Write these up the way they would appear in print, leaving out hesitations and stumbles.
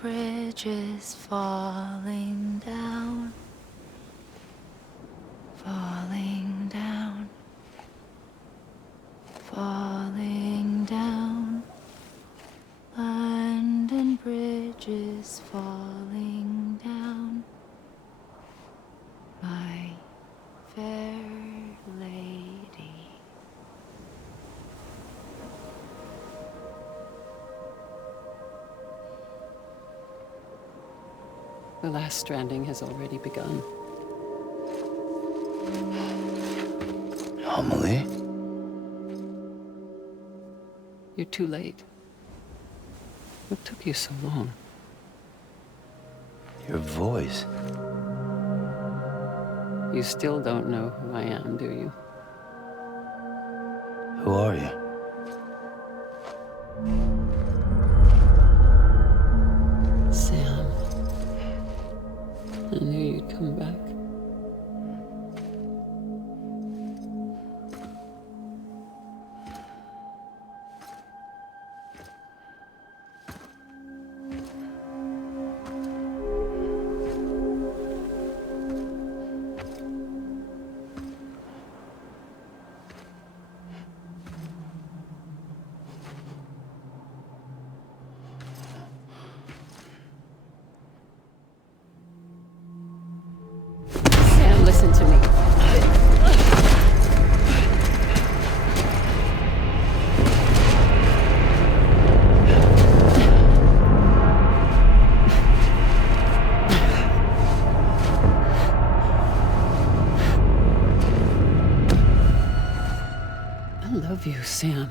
bridges falling down, falling down, falling down. London Bridge is falling down, my fair lady. The last stranding has already begun. Amelie? You're too late. What took you so long? Your voice. You still don't know who I am, do you? Who are you? Sam. I knew you'd come back. Sam, listen to me. I love you, Sam.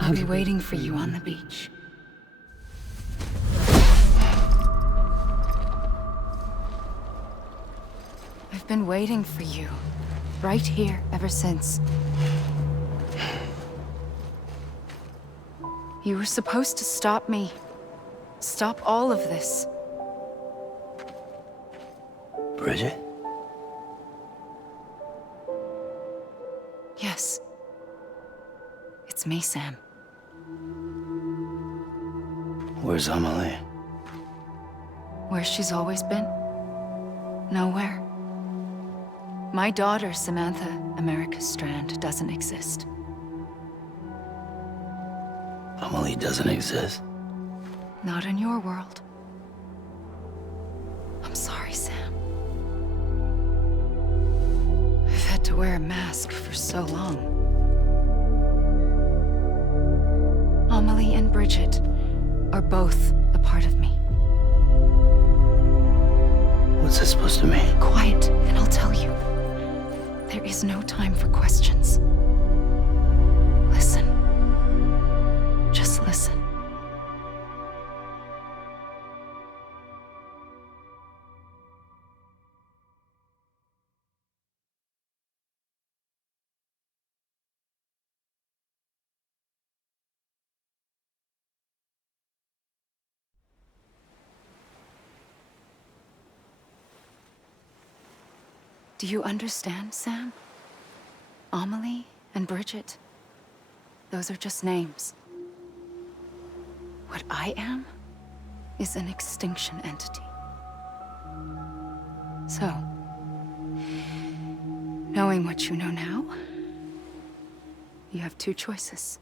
I'll be waiting for you on the beach. I've been waiting for you, right here, ever since. You were supposed to stop me. Stop all of this. Bridget? Yes. It's me, Sam. Where's Amelie? Where she's always been? Nowhere. My daughter, Samantha America Strand, doesn't exist. Amelie doesn't exist. Not in your world. I'm sorry, Sam. I've had to wear a mask for so long. Amelie and Bridget are both a part of me. What's this supposed to mean? Quiet, and I'll tell you. There is no time for questions. Listen. Just listen. Do you understand, Sam? Amelie and Bridget, those are just names. What I am is an extinction entity. So, knowing what you know now, you have two choices.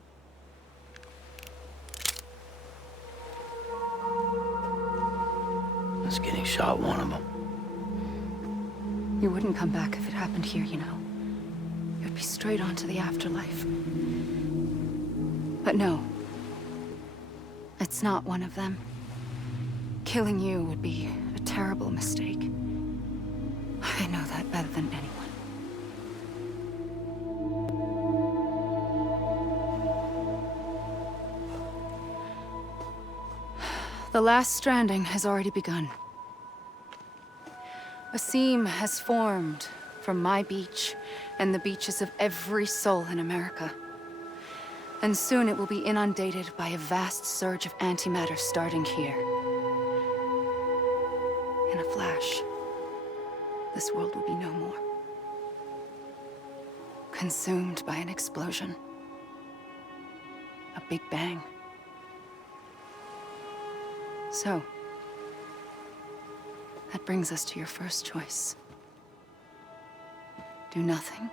Is getting shot one of them? You wouldn't come back if it happened here, you know. You'd be straight on to the afterlife. But no. It's not one of them. Killing you would be a terrible mistake. I know that better than anyone. The last stranding has already begun. A seam has formed from my beach and the beaches of every soul in America. And soon it will be inundated by a vast surge of antimatter starting here. In a flash, this world will be no more. consumed by an explosion. A big bang. So, that brings us to your first choice. Do nothing.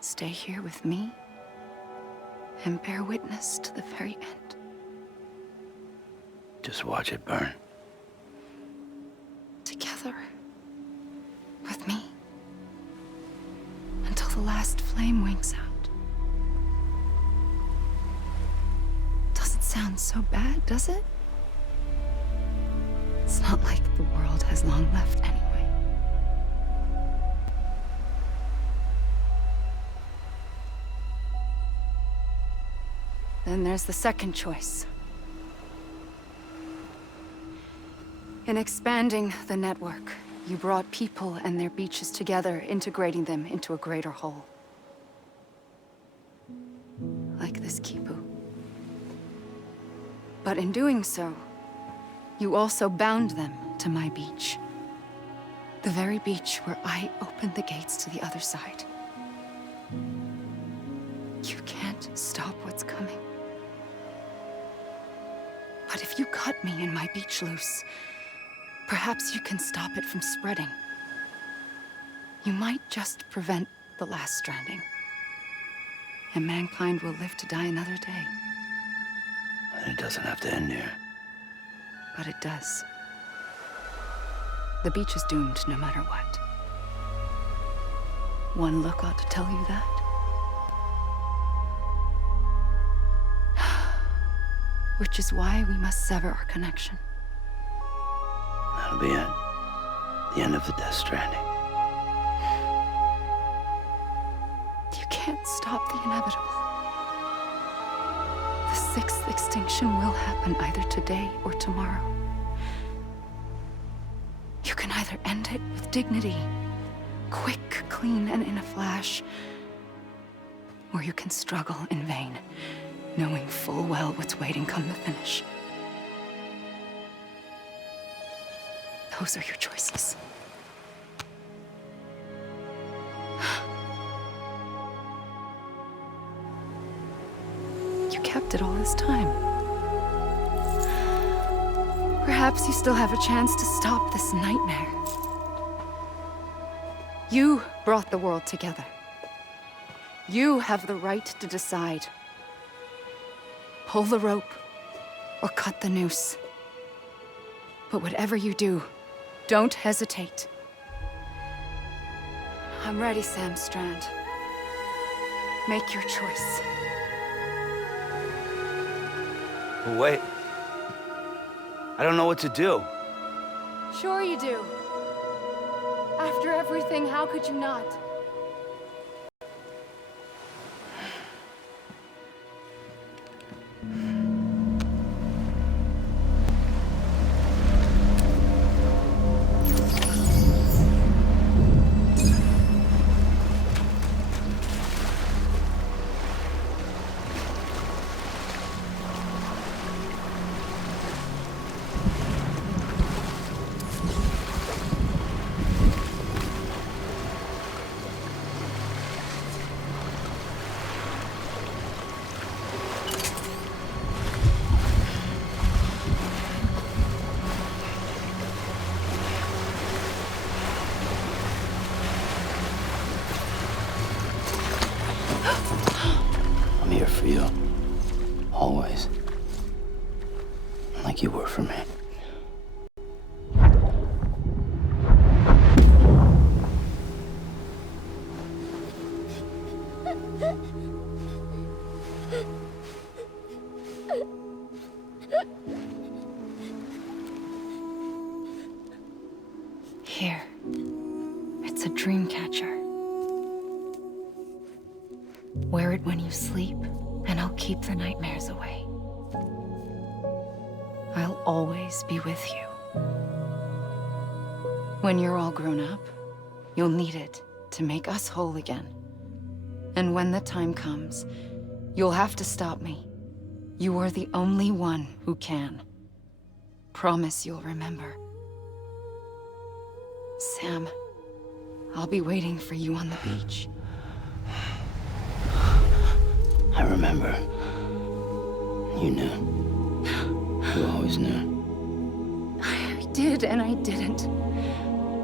Stay here with me and bear witness to the very end. Just watch it burn. Together. With me. Until the last flame winks out. Doesn't sound so bad, does it? It's not like the world has long left anyway. Then there's the second choice. In expanding the network, you brought people and their beaches together, integrating them into a greater whole. Like this Kipu. But in doing so, you also bound them to my beach. The very beach where I opened the gates to the other side. You can't stop what's coming. But if you cut me and my beach loose, perhaps you can stop it from spreading. You might just prevent the last stranding. And mankind will live to die another day. And it doesn't have to end here. But it does. The beach is doomed no matter what. One look ought to tell you that. Which is why we must sever our connection. That'll be it. The end of the Death Stranding. You can't stop the inevitable. The sixth extinction will happen either today or tomorrow. You can either end it with dignity, quick, clean, and in a flash, or you can struggle in vain, knowing full well what's waiting come the finish. Those are your choices. You kept it all this time. Perhaps you still have a chance to stop this nightmare. You brought the world together. You have the right to decide. Pull the rope or cut the noose. But whatever you do, don't hesitate. I'm ready, Sam Strand. Make your choice. Wait. I don't know what to do. Sure you do. After everything, how could you not? I'm here for you. Always. Like you were for me. Here. It's a dream catcher. Wear it when you sleep, and I'll keep the nightmares away. I'll always be with you. When you're all grown up, you'll need it to make us whole again. And when the time comes, you'll have to stop me. You are the only one who can. Promise you'll remember. Sam, I'll be waiting for you on the beach. I remember. You knew. You always knew. I did and I didn't.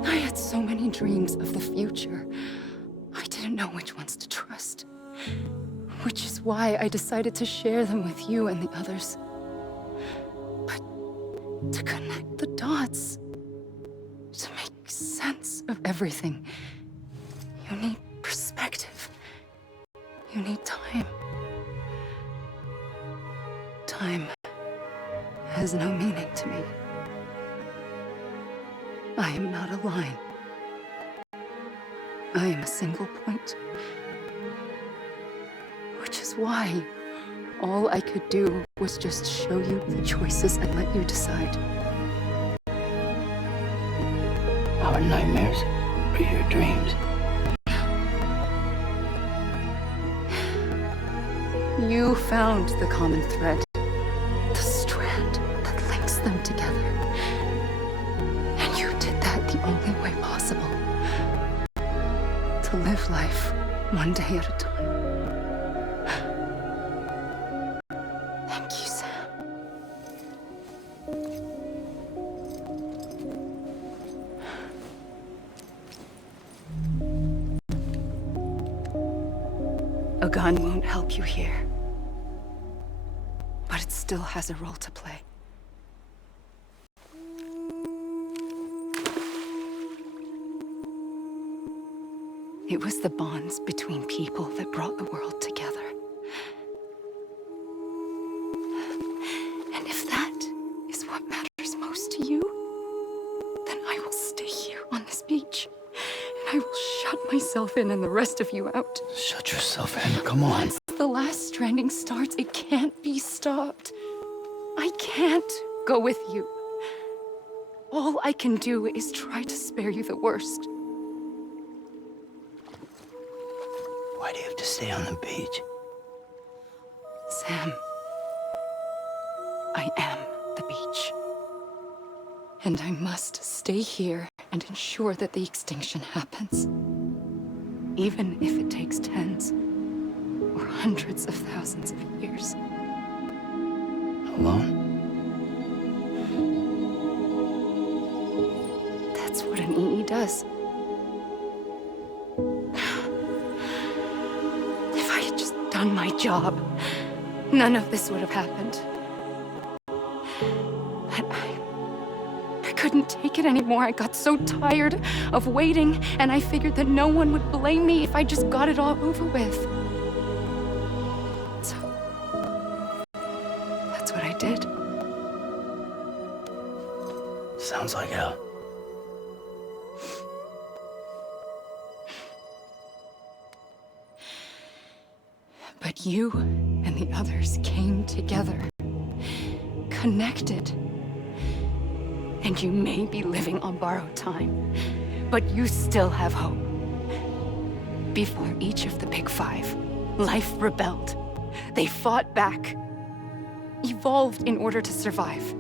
I had so many dreams of the future. I didn't know which ones to trust. Which is why I decided to share them with you and the others. But to connect the dots, to make sense of everything, you need perspective. You need time. Time has no meaning to me. I am not a line. I am a single point. Which is why all I could do was just show you the choices and let you decide. Our nightmares are your dreams. You found the common thread, the strand that links them together. And you did that the only way possible. To live life one day at a time. Thank you, Sam. A gun won't help you here. But it still has a role to play. It was the bonds between people that brought the world together. And if that is what matters most to you, then I will stay here on this beach. And I will shut myself in and the rest of you out. Shut yourself in. Come on. Once the last stranding starts, it can't be stopped. I can't go with you. All I can do is try to spare you the worst. Why do you have to stay on the beach? Sam, I am the beach. And I must stay here and ensure that the extinction happens. Even if it takes tens or hundreds of thousands of years. Alone? That's what an EE does. If I had just done my job, none of this would have happened. But I couldn't take it anymore. I got so tired of waiting, and I figured that no one would blame me if I just got it all over with. So, that's what I did. Sounds like hell. But you and the others came together, connected. And you may be living on borrowed time, but you still have hope. Before each of the Big Five, life rebelled. They fought back, evolved in order to survive.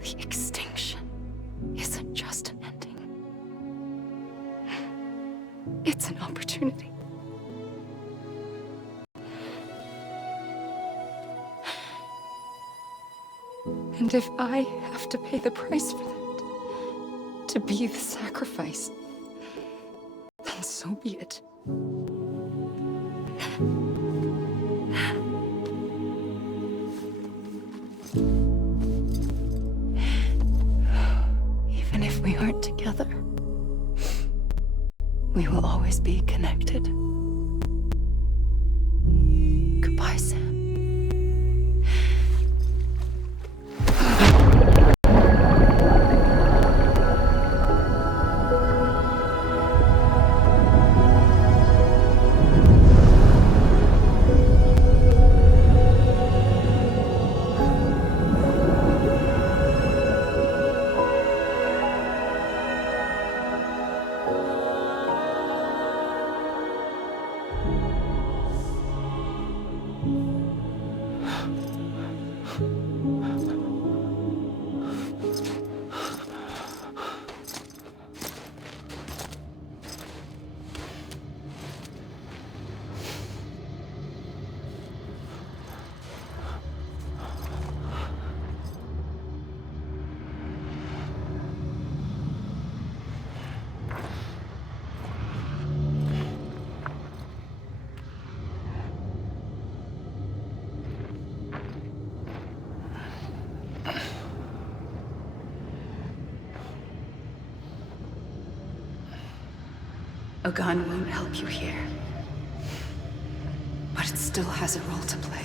The extinction isn't just an ending. It's an opportunity. And if I have to pay the price for that, to be the sacrifice, then so be it. Even if we aren't together, we will always be connected. Goodbye, Sam. A gun won't help you here. But it still has a role to play.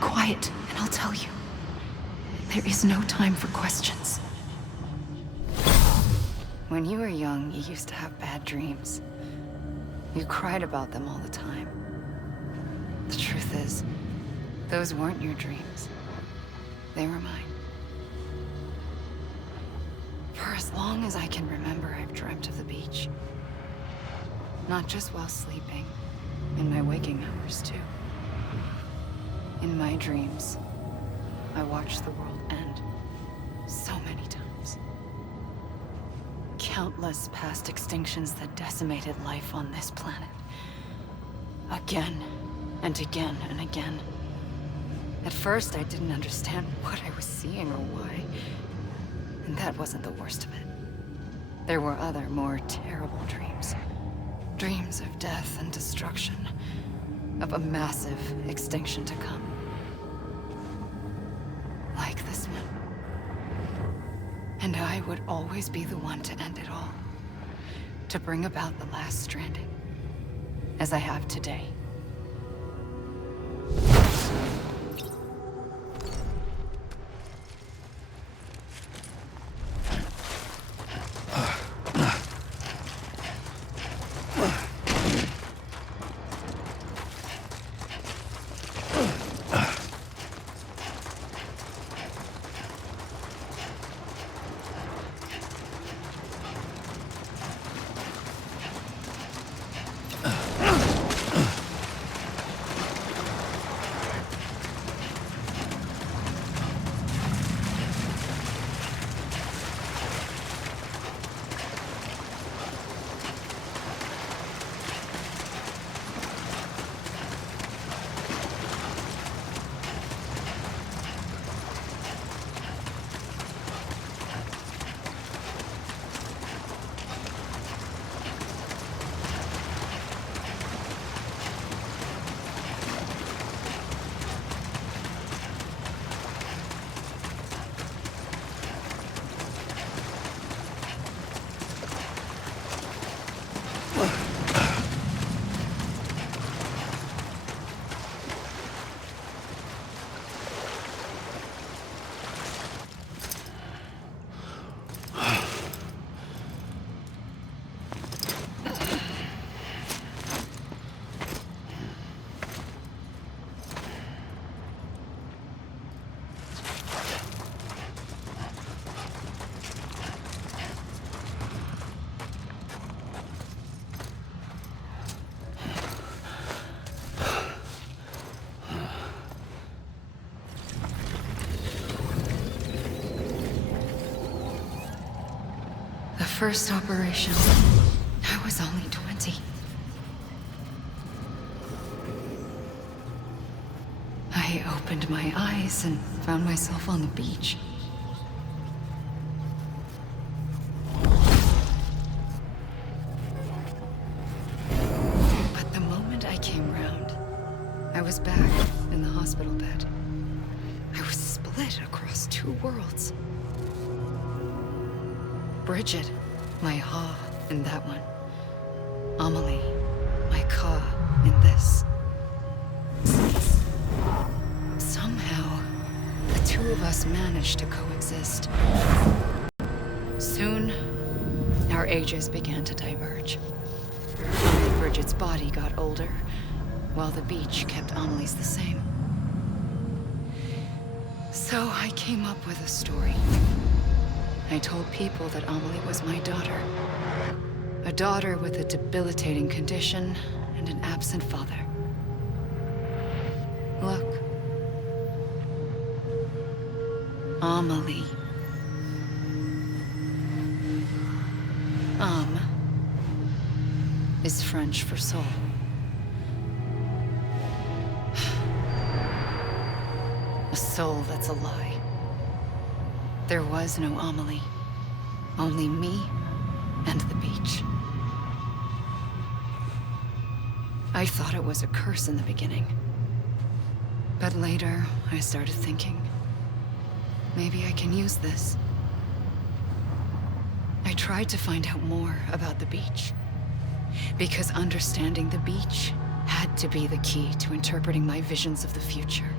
Quiet, and I'll tell you. There is no time for questions. When you were young, you used to have bad dreams. You cried about them all the time. The truth is, those weren't your dreams. They were mine. For as long as I can remember, I've dreamt of the beach. Not just while sleeping, in my waking hours too. In my dreams, I watched the world end so many times. Countless past extinctions that decimated life on this planet. Again, and again, and again. At first, I didn't understand what I was seeing or why. And that wasn't the worst of it. There were other, more terrible dreams. Dreams of death and destruction. Of a massive extinction to come. Like this one. And I would always be the one to end it all. To bring about the last stranding. As I have today. first operation, I was only 20. I opened my eyes and found myself on the beach. But the moment I came round, I was back in the hospital bed. I was split across two worlds. Bridget, my Ha in that one. Amelie, my Ka in this. Somehow, the two of us managed to coexist. Soon, our ages began to diverge. Bridget's body got older, while the beach kept Amelie's the same. So I came up with a story. I told people that Amelie was my daughter. A daughter with a debilitating condition and an absent father. Look. Amelie. Âme is French for soul. A soul that's a lie. There was no Amelie. Only me and the beach. I thought it was a curse in the beginning. But later, I started thinking, maybe I can use this. I tried to find out more about the beach. Because understanding the beach had to be the key to interpreting my visions of the future.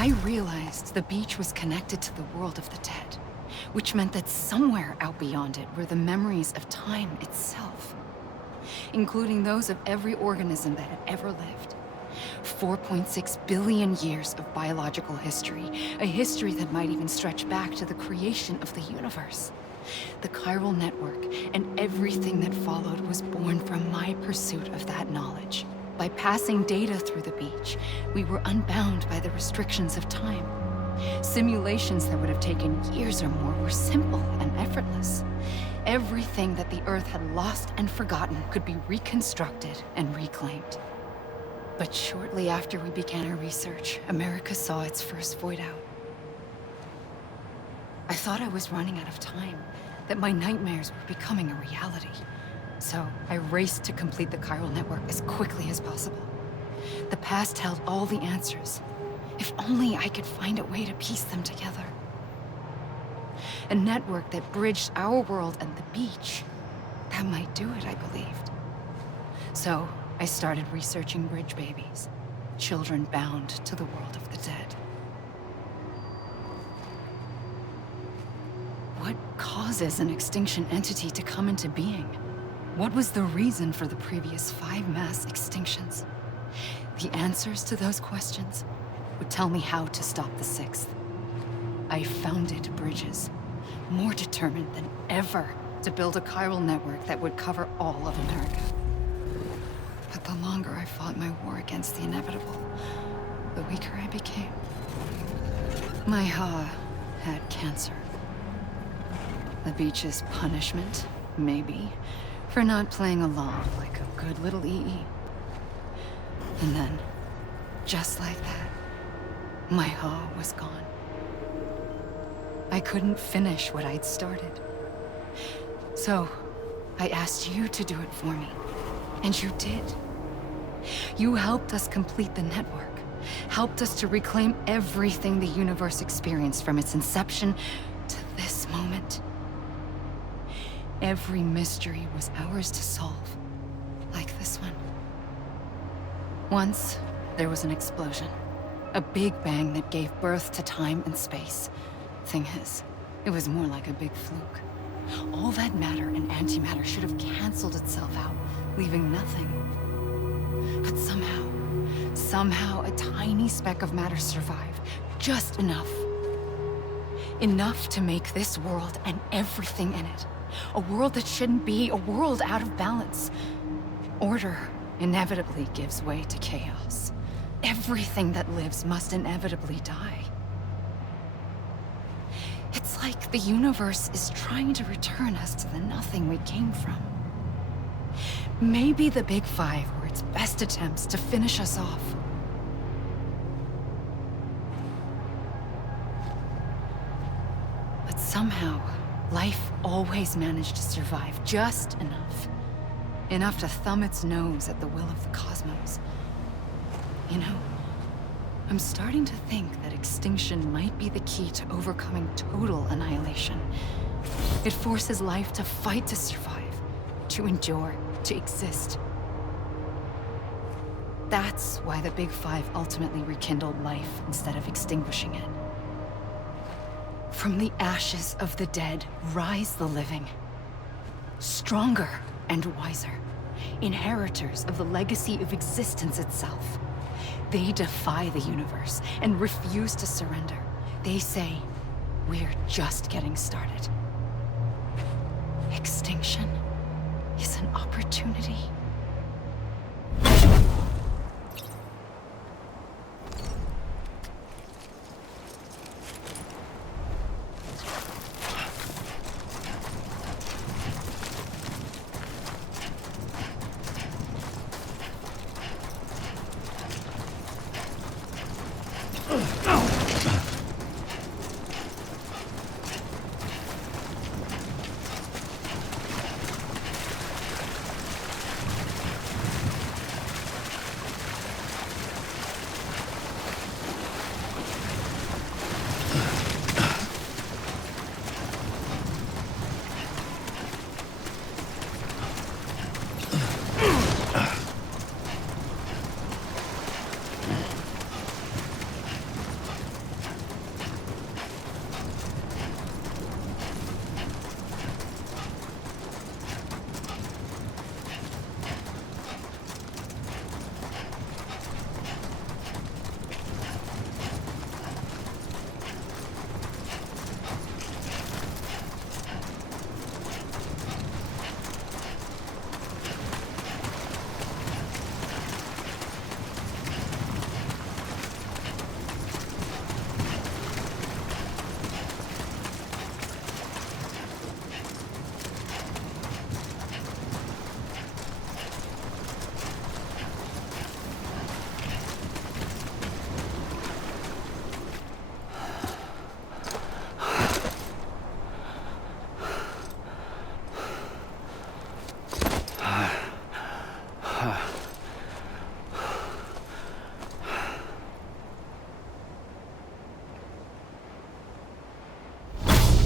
I realized the beach was connected to the world of the dead, which meant that somewhere out beyond it were the memories of time itself, including those of every organism that had ever lived. 4.6 billion years of biological history, a history that might even stretch back to the creation of the universe. The chiral network and everything that followed was born from my pursuit of that knowledge. By passing data through the beach, we were unbound by the restrictions of time. Simulations that would have taken years or more were simple and effortless. everything that the Earth had lost and forgotten could be reconstructed and reclaimed. But shortly after we began our research, America saw its first void out. I thought I was running out of time, that my nightmares were becoming a reality. So I raced to complete the chiral network as quickly as possible. The past held all the answers. If only I could find a way to piece them together. A network that bridged our world and the beach. That might do it, I believed. So I started researching bridge babies, children bound to the world of the dead. What causes an extinction entity to come into being? What was the reason for the previous 5 mass extinctions? The answers to those questions would tell me how to stop the 6th. I founded bridges, more determined than ever to build a chiral network that would cover all of America. But the longer I fought my war against the inevitable, the weaker I became. My Ha had cancer. The beach's punishment, maybe, for not playing along like a good little EE. And then, just like that, my Ha was gone. I couldn't finish what I'd started. So, I asked you to do it for me. And you did. You helped us complete the network. Helped us to reclaim everything the universe experienced from its inception to this moment. Every mystery was ours to solve. Like this one. Once, there was an explosion. A big bang that gave birth to time and space. Thing is, it was more like a big fluke. All that matter and antimatter should have canceled itself out, leaving nothing. But somehow a tiny speck of matter survived. Just enough. Enough to make this world and everything in it. A world that shouldn't be, a world out of balance. Order inevitably gives way to chaos. Everything that lives must inevitably die. It's like the universe is trying to return us to the nothing we came from. Maybe the Big Five were its best attempts to finish us off. But somehow, life always managed to survive just enough. Enough to thumb its nose at the will of the cosmos. You know, I'm starting to think that extinction might be the key to overcoming total annihilation. It forces life to fight to survive, to endure, to exist. That's why the Big Five ultimately rekindled life instead of extinguishing it. From the ashes of the dead rise the living. Stronger and wiser. Inheritors of the legacy of existence itself. They defy the universe and refuse to surrender. They say, we're just getting started. Extinction is an opportunity.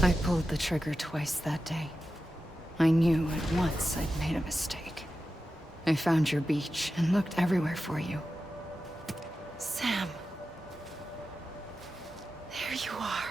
I pulled the trigger twice that day. I knew at once I'd made a mistake. I found your beach and looked everywhere for you. Sam. There you are.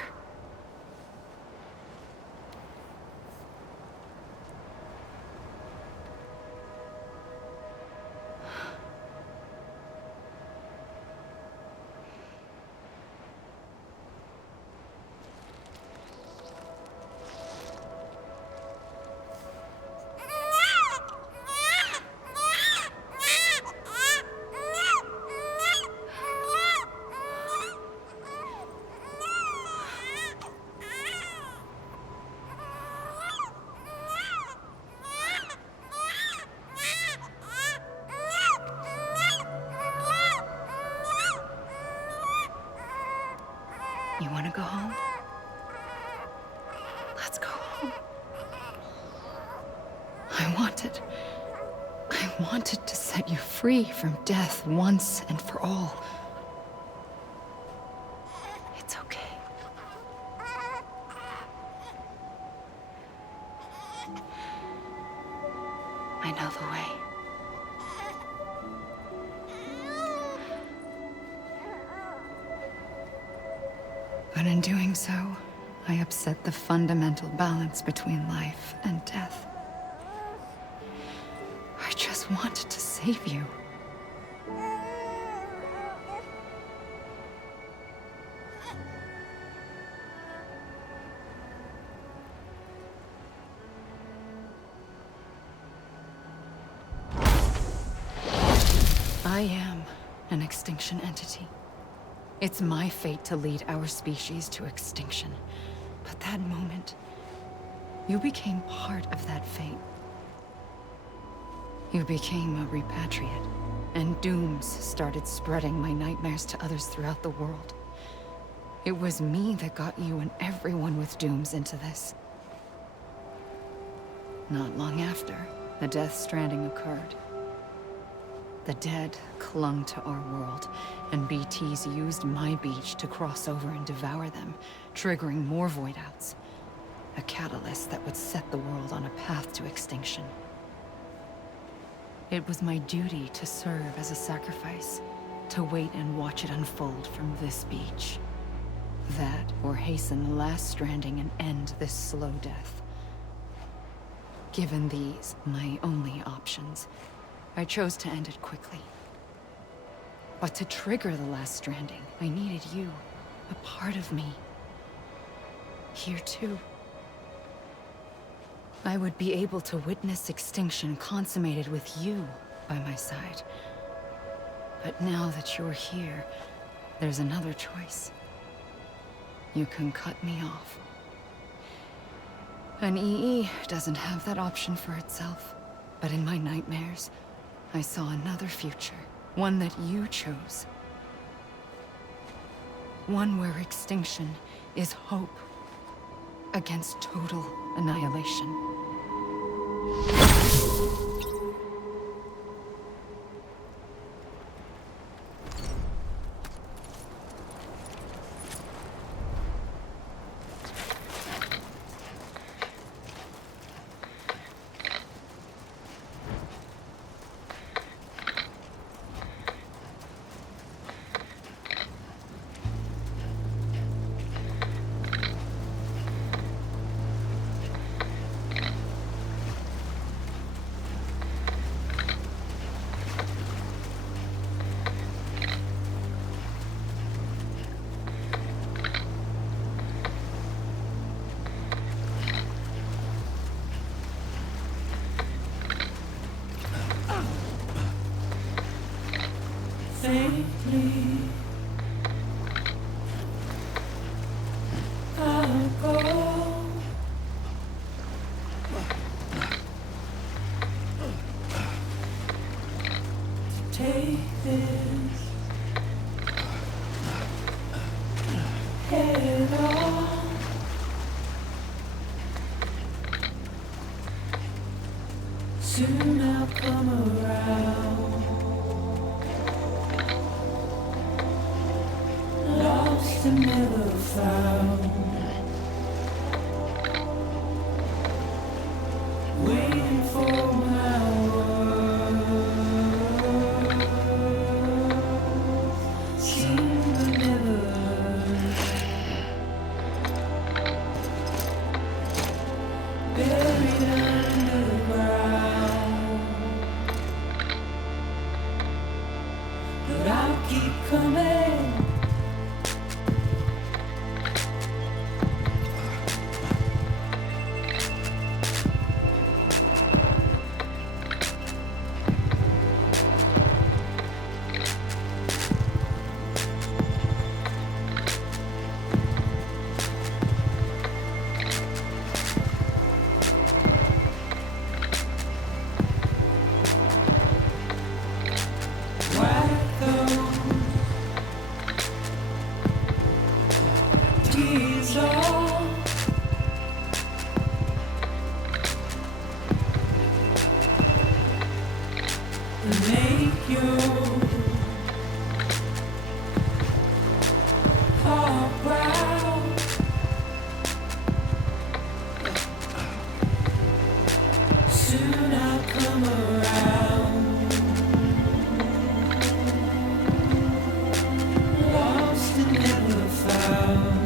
You want to go home? Let's go home. I wanted to set you free from death once and for all. It's okay. I know the way. But in doing so, I upset the fundamental balance between life and death. I just wanted to save you. I am an extinction entity. It's my fate to lead our species to extinction. But that moment, you became part of that fate. You became a repatriate, and dooms started spreading my nightmares to others throughout the world. It was me that got you and everyone with dooms into this. Not long after, the Death Stranding occurred. The dead clung to our world, and BTs used my beach to cross over and devour them, triggering more void outs. A catalyst that would set the world on a path to extinction. It was my duty to serve as a sacrifice, to wait and watch it unfold from this beach. That, or hasten the last stranding and end this slow death. Given these, my only options, I chose to end it quickly. But to trigger the last stranding, I needed you, a part of me. Here too. I would be able to witness extinction consummated with you by my side. But now that you're here, there's another choice. You can cut me off. An EE doesn't have that option for itself. But in my nightmares, I saw another future. One that you chose. One where extinction is hope against total annihilation. Faintly, I'll go. To take this head on. Soon I'll come around. Lost and never found. keep coming. Wipe those tears off. And make your heart proud. Soon I'll come around. Lost and never found.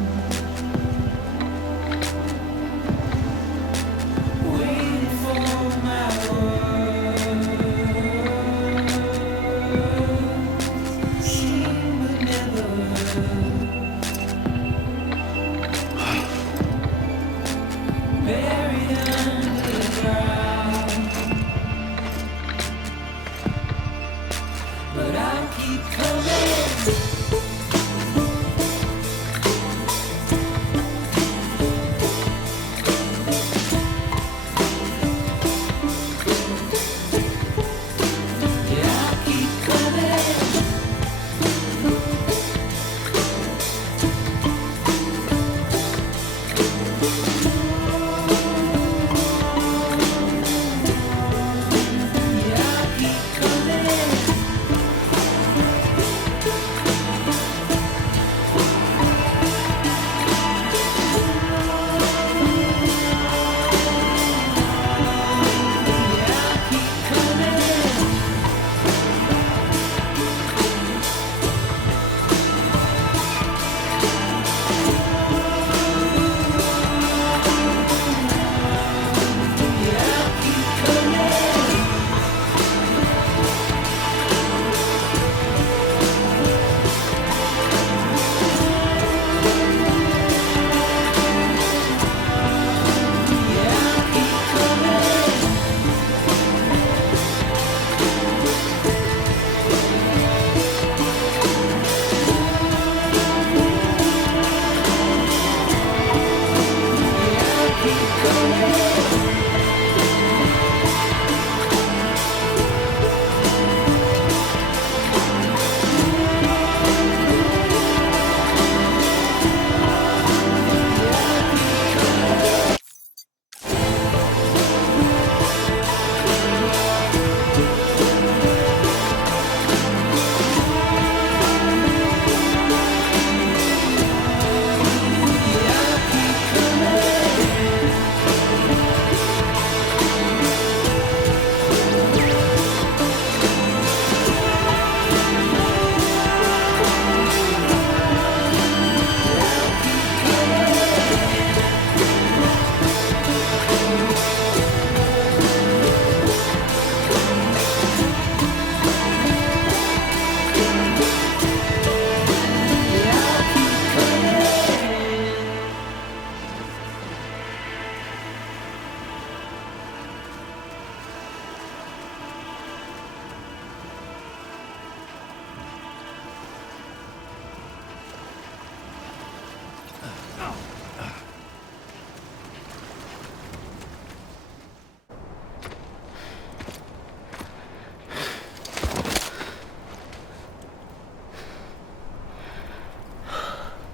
Waiting for my words. Seen but never heard. Buried under the ground. But I'll keep coming. Yeah, I'll keep coming. Yeah, I'll keep coming. Yeah, I'll keep coming. Yeah, I'll keep coming. Yeah, I'll keep coming. Yeah, I'll keep coming.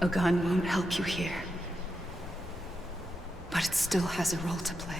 A gun won't help you here. But it still has a role to play.